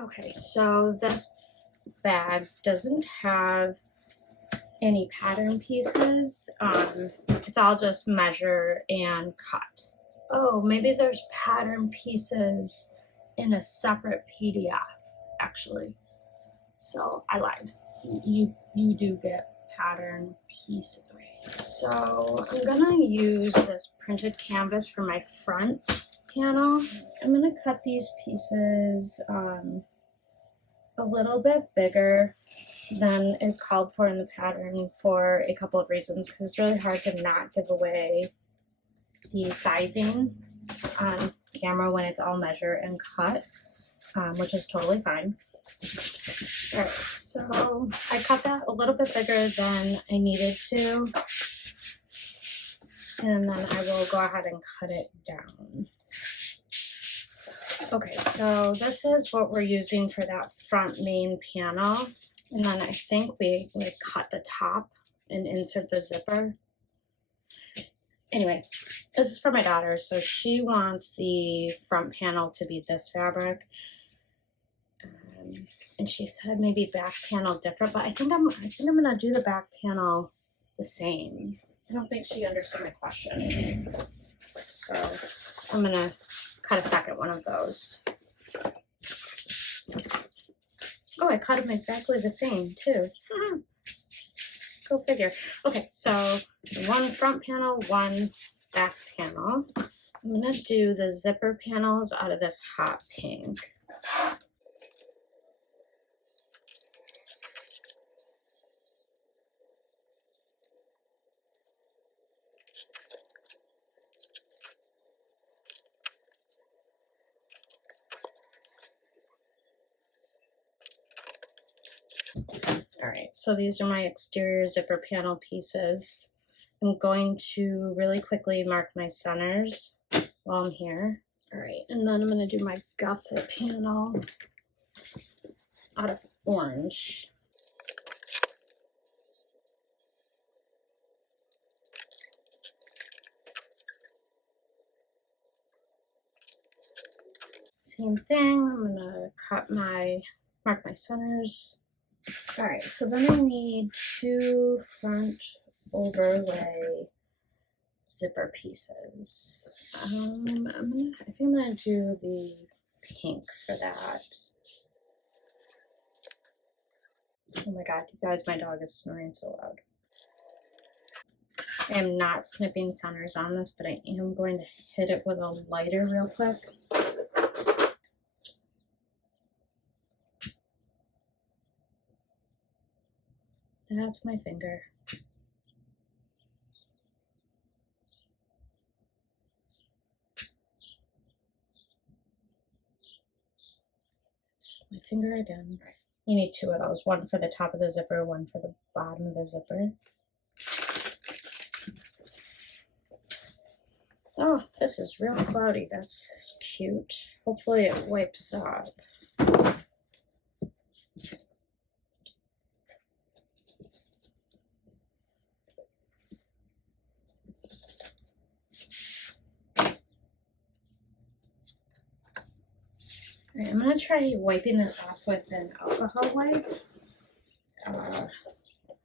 Okay, so this bag doesn't have any pattern pieces. It's all just measure and cut. Oh, maybe there's pattern pieces in a separate PDF, actually. So I lied. You do get pattern pieces. So I'm gonna use this printed canvas for my front panel. I'm gonna cut these pieces a little bit bigger than is called for in the pattern for a couple of reasons, because it's really hard to not give away the sizing on camera when it's all measured and cut, which is totally fine. All right, so I cut that a little bit bigger than I needed to, and then I will go ahead and cut it down. Okay, so this is what we're using for that front main panel. And then I think we cut the top and insert the zipper. Anyway, this is for my daughter. So she wants the front panel to be this fabric. And she said maybe back panel different, but I think I'm gonna do the back panel the same. I don't think she understood my question. So I'm gonna cut a second one of those. Oh, I cut them exactly the same too. Go figure. Okay, so one front panel, one back panel. I'm gonna do the zipper panels out of this hot pink. All right, so these are my exterior zipper panel pieces. I'm going to really quickly mark my centers while I'm here. All right, and then I'm gonna do my gusset panel out of orange. Same thing, I'm gonna mark my centers. All right, so then I need 2 front overlay zipper pieces. I think I'm gonna do the pink for that. Oh my God, you guys, my dog is snoring so loud. I am not snipping centers on this, but I am going to hit it with a lighter real quick. That's my finger. My finger again. You need 2 of those, one for the top of the zipper, one for the bottom of the zipper. Oh, this is real cloudy. That's cute. Hopefully it wipes up. Right, I'm gonna try wiping this off with an alcohol wipe. I'm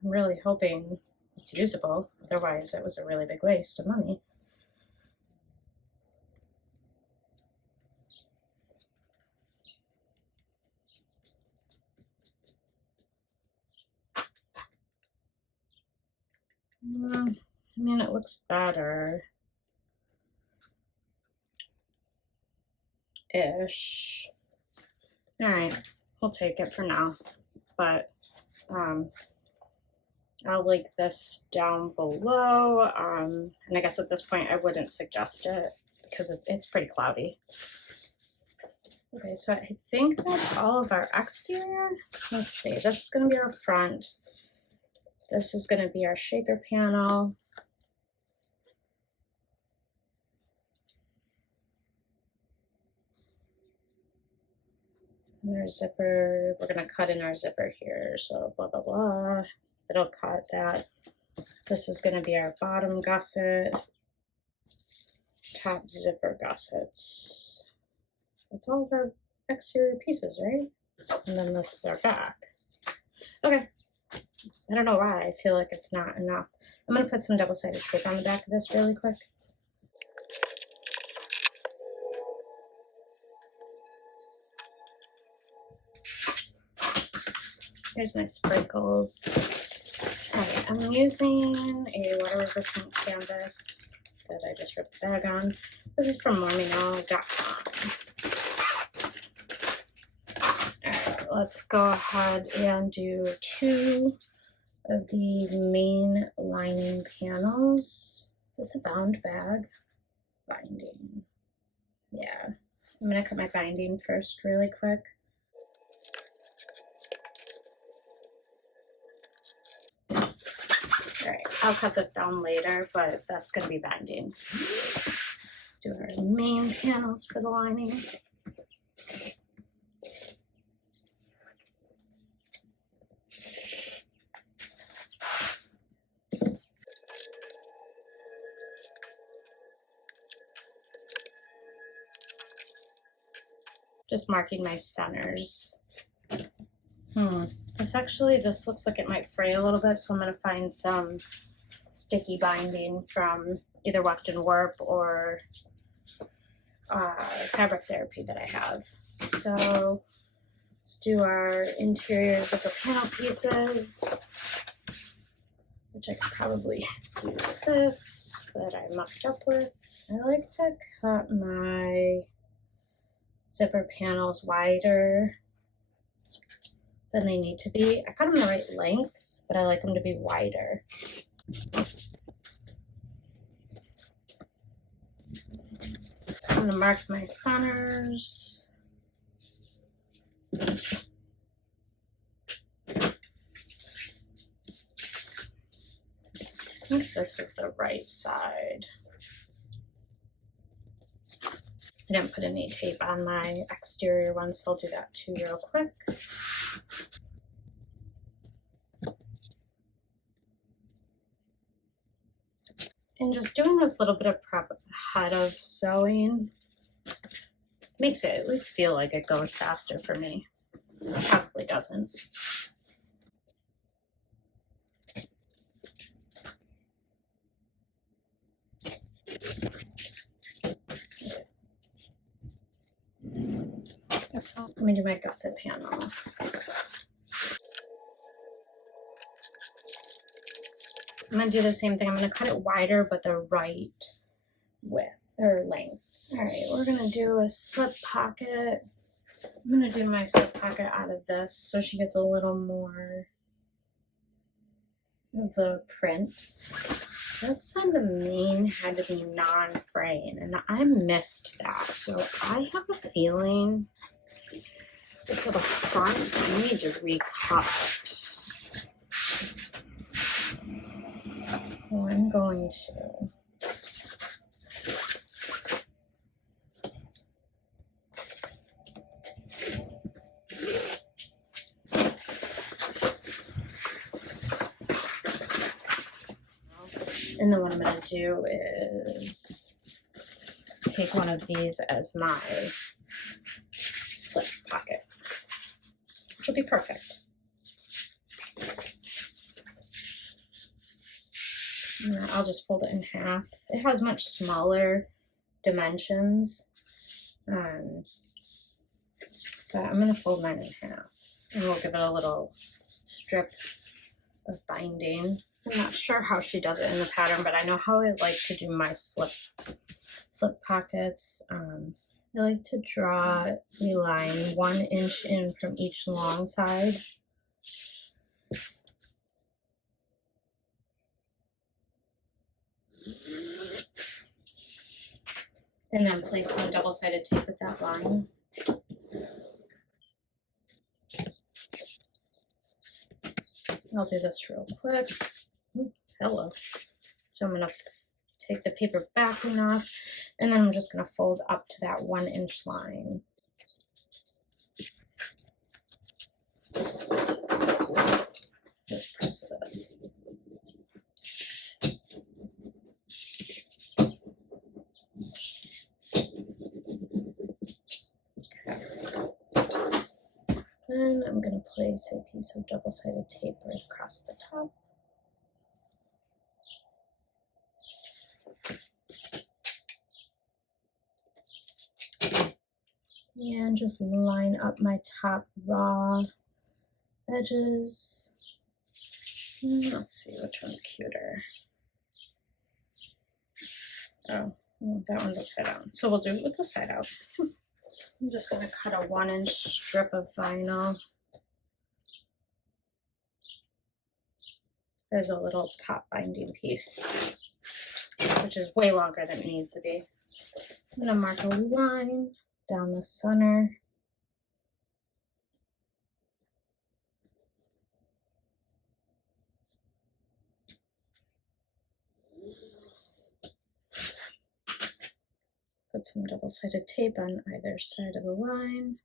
really hoping it's usable. Otherwise, it was a really big waste of money. I mean, it looks better. Ish. All right, we'll take it for now. But I'll link this down below. And I guess at this point I wouldn't suggest it because it's pretty cloudy. Okay, so I think that's all of our exterior. Let's see, this is gonna be our front. This is gonna be our shaker panel. And our zipper, we're gonna cut in our zipper here, so blah, blah, blah. It'll cut that. This is gonna be our bottom gusset, top zipper gussets. That's all of our exterior pieces, right? And then this is our back. Okay. I don't know why I feel like it's not enough. I'm going to put some double-sided tape on the back of this really quick. Here's my sprinkles. Alright, I'm using a water-resistant canvas that I just ripped the bag on. This is from mormingall.com. Alright, let's go ahead and do 2 of the main lining panels. Is this a bound bag? Binding. Yeah. I'm going to cut my binding first really quick. Alright, I'll cut this down later, but that's going to be binding. Do our main panels for the lining. Just marking my centers. This looks like it might fray a little bit, so I'm going to find some sticky binding from either Weft and Warp or Fabric Therapy that I have. So let's do our interiors of the panel pieces, which I could probably use this that I mucked up with. I like to cut my zipper panels wider than they need to be. I cut them the right length, but I like them to be wider. I'm gonna mark my centers. I think this is the right side. I didn't put any tape on my exterior one, so I'll do that too real quick. And just doing this little bit of prep ahead of sewing makes it at least feel like it goes faster for me. It probably doesn't. Let me do my gusset panel. I'm going to do the same thing. I'm going to cut it wider, but the right width or length. All right, we're going to do a slip pocket. I'm going to do my slip pocket out of this so she gets a little more of the print. This on the main had to be non-fraying, and I missed that. So I have a feeling that for the front, I need to recut. So I'm going to and then what I'm going to do is take one of these as my slip pocket, which will be perfect. And I'll just fold it in half. It has much smaller dimensions, but I'm going to fold mine in half, and we'll give it a little strip of binding. I'm not sure how she does it in the pattern, but I know how I like to do my slip pockets. I like to draw a line 1 inch in from each long side. And then place some double-sided tape with that line. I'll do this real quick. Ooh, hello. So I'm going to take the paper back enough, and then I'm just going to fold up to that 1 inch line. Just press this. Okay. then I'm going to place a piece of double-sided tape right across the top. And just line up my top raw edges. Let's see which one's cuter. Oh, well, that one's upside down. So we'll do it with the side out. I'm just going to cut a 1-inch strip of vinyl. There's a little top binding piece, which is way longer than it needs to be. I'm going to mark a line down the center. Put some double-sided tape on either side of the line.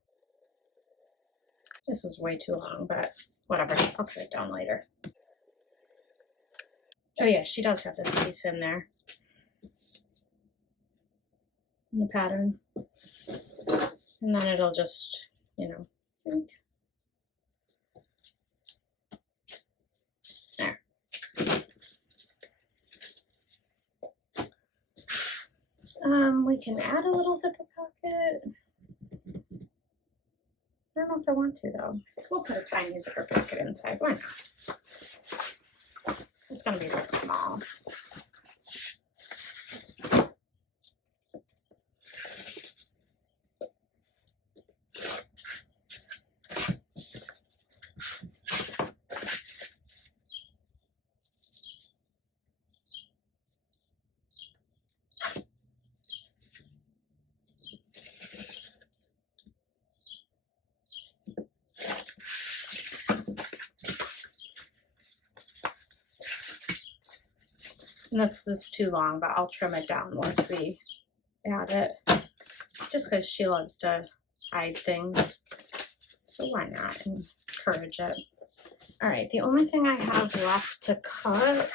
This is way too long, but whatever. I'll put it down later. Oh yeah, she does have this piece in there. In the pattern. And then it'll just, you know, there. We can add a little zipper pocket. I don't know if I want to though. We'll put a tiny zipper pocket inside. Why not? It's gonna be real small. And this is too long, but I'll trim it down once we add it. Just because she loves to hide things. So why not encourage it? All right, the only thing I have left to cut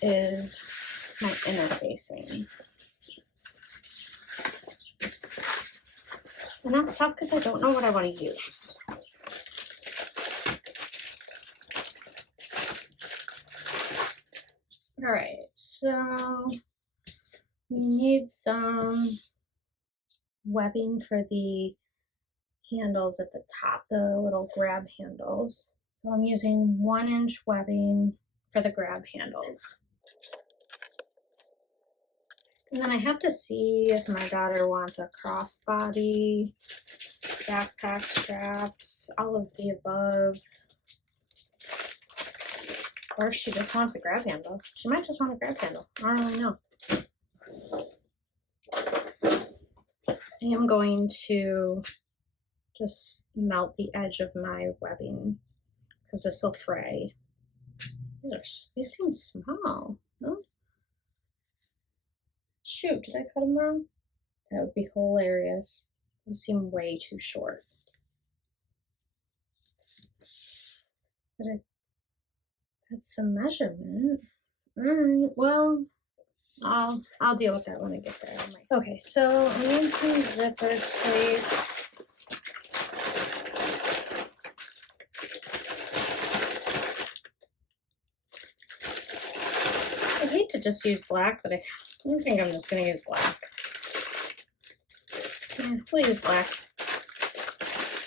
is my interfacing. And that's tough because I don't know what I want to use. All right, so we need some webbing for the handles at the top, the little grab handles. So I'm using 1-inch webbing for the grab handles. And then I have to see if my daughter wants a crossbody, backpack straps, all of the above. Or if she just wants a grab handle. She might just want a grab handle. I don't really know. I am going to just melt the edge of my webbing because this will fray. These seem small. No? Shoot, did I cut them wrong? That would be hilarious. They seem way too short. But that's the measurement. All right, well, I'll deal with that when I get there. Okay, so I need some zipper tape. I hate to just use black, but I don't think I'm just gonna use black. Yeah, we'll use black.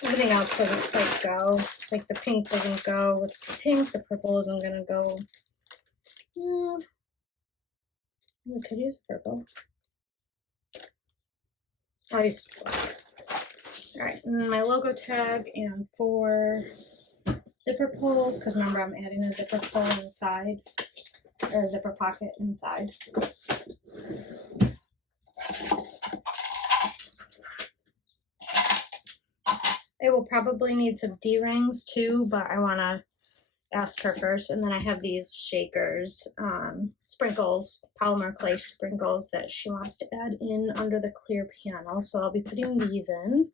Everything else doesn't quite go. Like the pink doesn't go with the pink, the purple isn't gonna go. Yeah. I could use purple. I'll use black. Alright, and then my logo tag and 4 zipper pulls, because remember I'm adding a zipper pull inside, or a zipper pocket inside. I will probably need some D-rings too, but I want to ask her first. And then I have these shakers, sprinkles, polymer clay sprinkles that she wants to add in under the clear panel. So I'll be putting these in.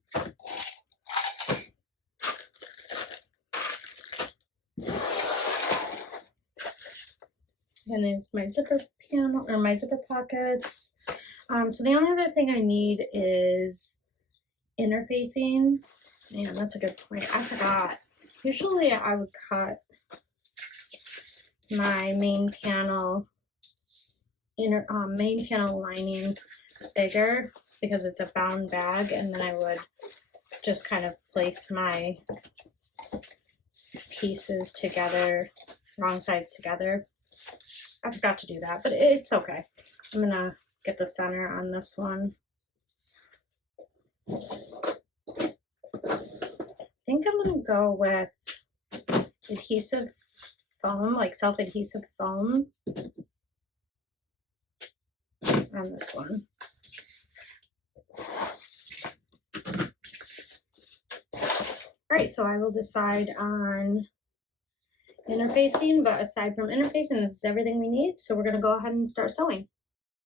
And there's my zipper panel, or my zipper pockets. So the only other thing I need is interfacing. Man, that's a good point. I forgot. Usually I would cut my main panel main panel lining bigger because it's a bound bag, and then I would just kind of place my pieces together, wrong sides together. I forgot to do that, but it's okay. I'm gonna get the center on this one. I think I'm gonna go with adhesive foam, like self-adhesive foam on this one. All right, so I will decide on interfacing, but aside from interfacing, this is everything we need. So we're gonna go ahead and start sewing.